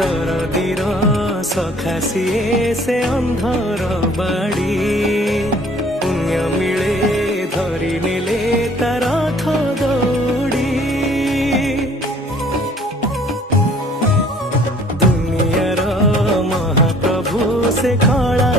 दरदीर सखा सिए से अंधर बाड़ी पुण्य मिले धरी नेले तार रथ दौड़ी दुनियार महाप्रभु से खड़ा